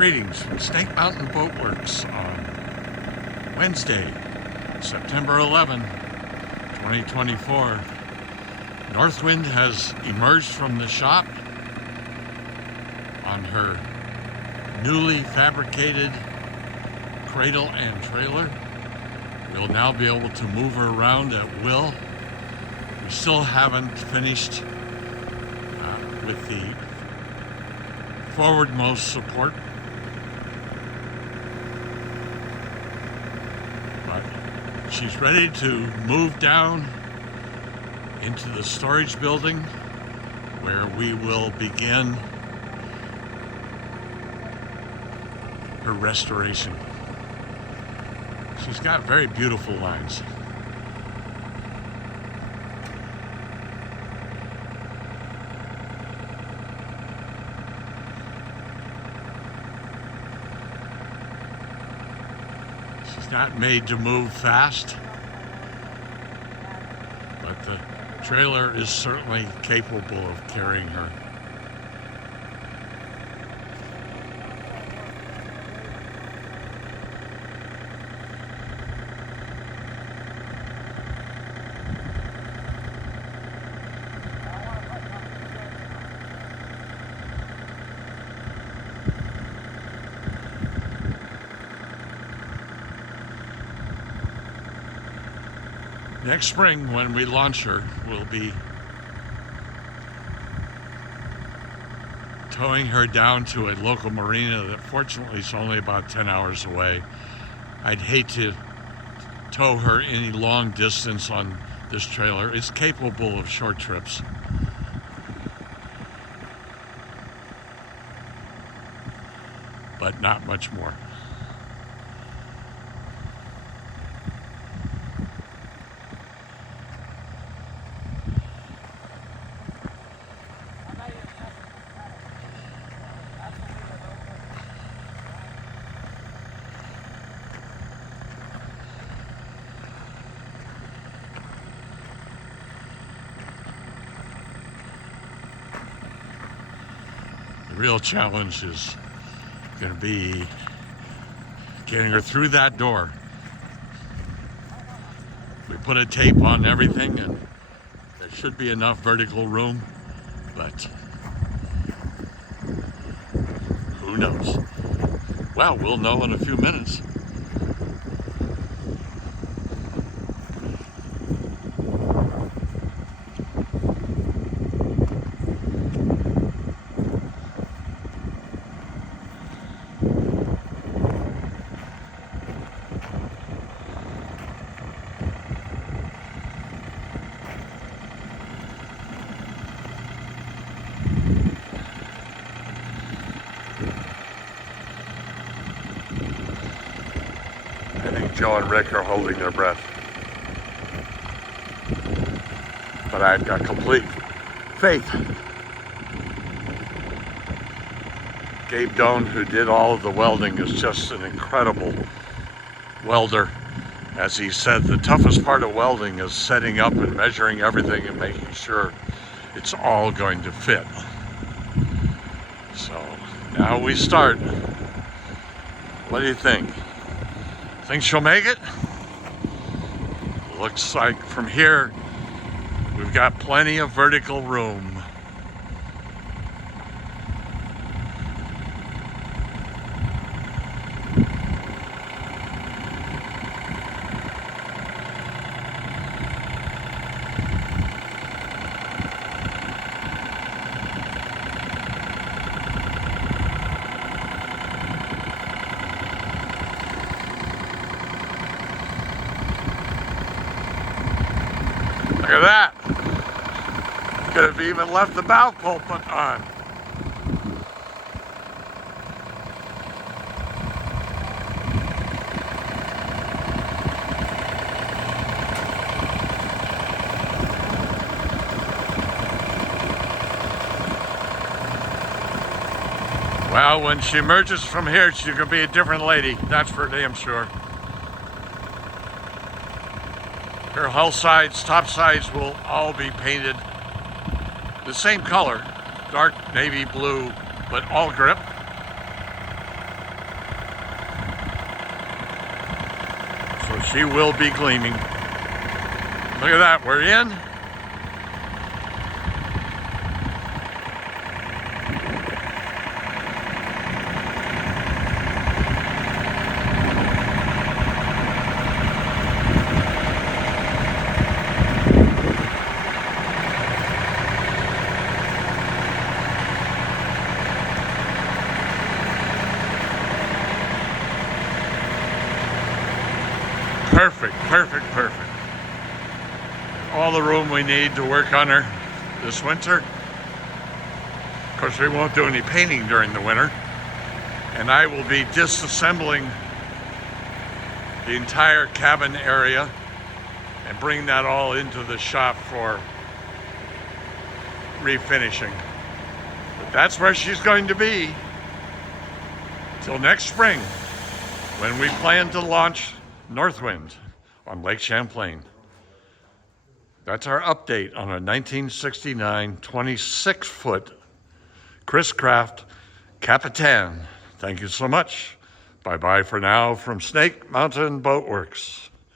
Greetings from Snake Mountain Boat Works on Wednesday, September 11, 2024. Northwind has emerged from the shop on her newly fabricated cradle and trailer. We'll now be able to move her around at will. We still haven't finished with the forwardmost support, but she's ready to move down into the storage building where we will begin her restoration. She's got very beautiful lines. She's not made to move fast, but the trailer is certainly capable of carrying her. Next spring, when we launch her, we'll be towing her down to a local marina that fortunately is only about 10 hours away. I'd hate to tow her any long distance on this trailer. It's capable of short trips. But not much more. The real challenge is going to be getting her through that door. We put a tape on everything and there should be enough vertical room, but who knows? Well, we'll know in a few minutes. I think Joe and Rick are holding their breath. But I've got complete faith. Gabe Doane, who did all of the welding, is just an incredible welder. As he said, the toughest part of welding is setting up and measuring everything and making sure it's all going to fit. So now we start. What do you think? Think she'll make it? Looks like from here we've got plenty of vertical room. Look at that. Could have even left the bow pulpit on. Well, when she emerges from here, she's gonna be a different lady. That's for damn sure. Her hull sides, top sides will all be painted the same color, dark navy blue, but all grip. So she will be gleaming. Look at that, we're in. Perfect, perfect, perfect. All the room we need to work on her this winter. Of course, we won't do any painting during the winter. And I will be disassembling the entire cabin area and bring that all into the shop for refinishing. But that's where she's going to be till next spring, when we plan to launch Northwind on Lake Champlain. That's our update on a 1969 26-foot Chris Craft Capitan. Thank you so much. Bye-bye for now from Snake Mountain Boat Works.